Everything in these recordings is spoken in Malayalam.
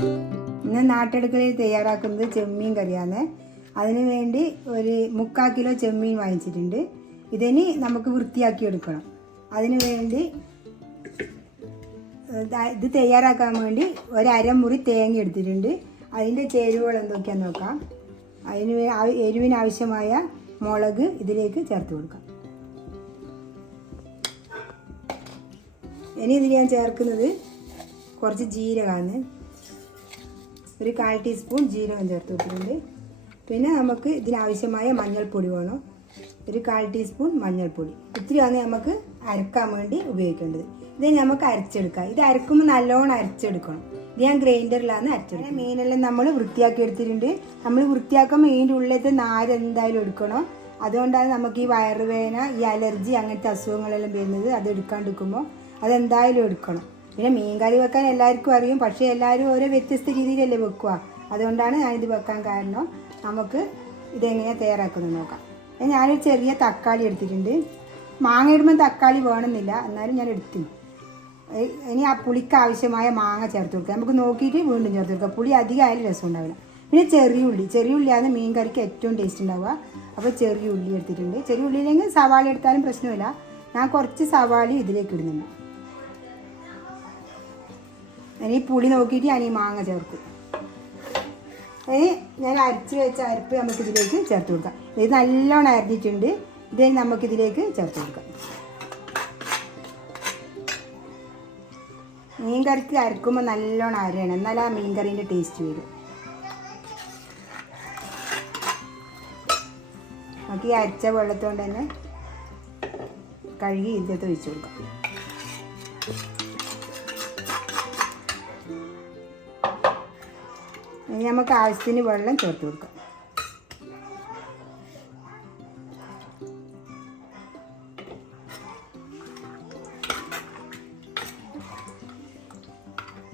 ഇന്ന് നാട്ടടുക്കളയിൽ തയ്യാറാക്കുന്നത് ചെമ്മീൻ കറിയാണ്. അതിനു വേണ്ടി ഒരു മുക്കാൽ കിലോ ചെമ്മീൻ വാങ്ങിച്ചിട്ടുണ്ട്. ഇതിന് നമുക്ക് വൃത്തിയാക്കി എടുക്കണം. അതിനു വേണ്ടി ഇത് തയ്യാറാക്കാൻ വേണ്ടി ഒരു തേങ്ങ എടുത്തിട്ടുണ്ട്. അതിന്റെ ചേരുവകൾ എന്തൊക്കെയാന്ന് നോക്കാം. അതിന് വേ- ആ- എരിവിന് ആവശ്യമായ മുളക് ഇതിലേക്ക് ചേർത്ത് കൊടുക്കാം. ഇനി ഇതിൽ ഞാൻ ചേർക്കുന്നത് കുറച്ച് ജീരകമാണ്. ഒരു കാൽ ടീസ്പൂൺ ജീരകം ചേർത്ത് വെച്ചിട്ടുണ്ട് പിന്നെ നമുക്ക് ഇതിനാവശ്യമായ മഞ്ഞൾപ്പൊടി വേണം. ഒരു കാൽ ടീസ്പൂൺ മഞ്ഞൾപ്പൊടി. ഇത്തിരിയാണ് നമുക്ക് അരക്കാൻ വേണ്ടി ഉപയോഗിക്കേണ്ടത്. ഇത് നമുക്ക് അരച്ചെടുക്കാം. ഇത് അരക്കുമ്പോൾ നല്ലോണം അരച്ചെടുക്കണം. ഇത് ഞാൻ ഗ്രൈൻഡറിലാണ് അരച്ചെടുക്കുന്നത്. മീനെല്ലാം നമ്മൾ വൃത്തിയാക്കി എടുത്തിട്ടുണ്ട്. നമ്മൾ വൃത്തിയാക്കുമ്പോൾ ഇതിന്റെ ഉള്ളിലത്തെ നാര് എന്തായാലും എടുക്കണം. അതുകൊണ്ടാണ് നമുക്ക് ഈ വയറുവേദന ഈ അലർജി അങ്ങനത്തെ അസുഖങ്ങളെല്ലാം വരുന്നത്. അത് എടുക്കാണ്ടിരിക്കുമ്പോൾ അതെന്തായാലും എടുക്കണം. പിന്നെ മീൻ കറി വെക്കാൻ എല്ലാവർക്കും അറിയും പക്ഷേ എല്ലാവരും ഓരോ വ്യത്യസ്ത രീതിയിലല്ലേ വെക്കുക അതുകൊണ്ടാണ് ഞാനിത് വെക്കാൻ കാരണം നമുക്ക് ഇതെങ്ങനെയാണ് തയ്യാറാക്കുന്നത് നോക്കാം. ഞാനൊരു ചെറിയ തക്കാളി എടുത്തിട്ടുണ്ട്. മാങ്ങ ഇടുമ്പോൾ തക്കാളി വേണമെന്നില്ല എന്നാലും ഞാൻ എടുത്തു. ഇനി ആ പുളിക്ക് ആവശ്യമായ മാങ്ങ ചേർത്ത് കൊടുക്കുക നമുക്ക് നോക്കിയിട്ട് വീണ്ടും ചേർത്ത് കൊടുക്കുക പുളി അധികം ആയാലും രസം ഉണ്ടാവില്ല. പിന്നെ ചെറിയ ഉള്ളി. ചെറിയ ഉള്ളിയാണ് മീൻ കറിക്ക് ഏറ്റവും ടേസ്റ്റ് ഉണ്ടാവുക. അപ്പോൾ ചെറിയ ഉള്ളി എടുത്തിട്ടുണ്ട്. ചെറിയ ഉള്ളിയില്ലെങ്കിൽ സവാള എടുത്താലും പ്രശ്നമില്ല. ഞാൻ കുറച്ച് സവാള ഇതിലേക്ക് ഇടുന്നുണ്ട്. ഇനി പുളി നോക്കിയിട്ട് ഞാൻ ഈ മാങ്ങ ചേർക്കും. ഇനി ഞാൻ അരച്ച് വെച്ച അരപ്പ് നമുക്ക് ഇതിലേക്ക് ചേർത്ത് കൊടുക്കാം. ഇത് നല്ലോണം അരഞ്ഞിട്ടുണ്ട്. ഇത് നമുക്കിതിലേക്ക് ചേർത്ത് കൊടുക്കാം. മീൻ കറിക്ക് അരക്കുമ്പോൾ നല്ലോണം അരയണം. എന്നാൽ ആ മീൻ കറീന്റെ ടേസ്റ്റ് വരും. നമുക്ക് ഈ അരച്ച വെള്ളത്തോണ്ട് തന്നെ കഴുകി ഇതിനകത്ത് ഒഴിച്ചു കൊടുക്കാം. ഇനി നമുക്ക് ആവശ്യത്തിന് വെള്ളം ചേർത്ത് കൊടുക്കാം.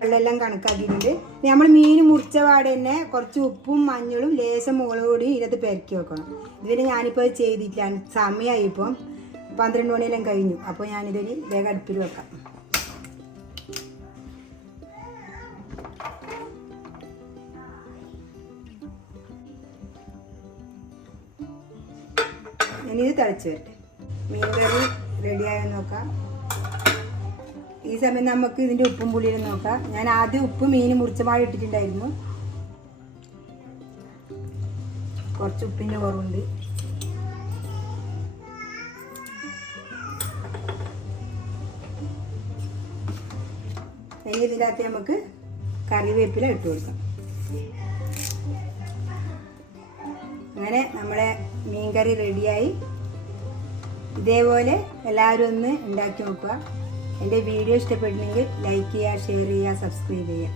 വെള്ളമെല്ലാം കണക്കാക്കിയിട്ടുണ്ട്. നമ്മൾ മീൻ മുറിച്ച പാടെ തന്നെ കുറച്ച് ഉപ്പും മഞ്ഞളും ലേശം മുളക് കൂടി ഇതിനകത്ത് പെരക്കി വെക്കണം. ഇതിന് ഞാനിപ്പോൾ ചെയ്തിട്ടില്ല. സമയമായി ഇപ്പം. പന്ത്രണ്ട് മണിയെല്ലാം കഴിഞ്ഞു. അപ്പോൾ ഞാനിതൊരു വേഗം അടുപ്പിൽ വെക്കാം. ഞാനിത് തിളച്ച് വരട്ടെ. മീൻ കറി റെഡിയായോ നോക്കാം. ഈ സമയം നമുക്ക് ഇതിന്റെ ഉപ്പും പുളിയും നോക്കാം. ഞാൻ ആദ്യം ഉപ്പ് മീൻ മുറിച്ചപാട് ഇട്ടിട്ടുണ്ടായിരുന്നു. കുറച്ച് ഉപ്പിന്റെ കുറവുണ്ട്. ഇനി ഇതിന്റെ അകത്ത് നമുക്ക് കറിവേപ്പില ഇട്ട് കൊടുക്കാം. അങ്ങനെ നമ്മളെ മീൻകറി റെഡിയായി. ഇതേപോലെ എല്ലാവരും ഒന്ന് ഉണ്ടാക്കി നോക്കുക. എന്റെ വീഡിയോ ഇഷ്ടപ്പെട്ടില്ലെങ്കിൽ ലൈക്ക് ചെയ്യുക ഷെയർ ചെയ്യുക സബ്സ്ക്രൈബ് ചെയ്യുക.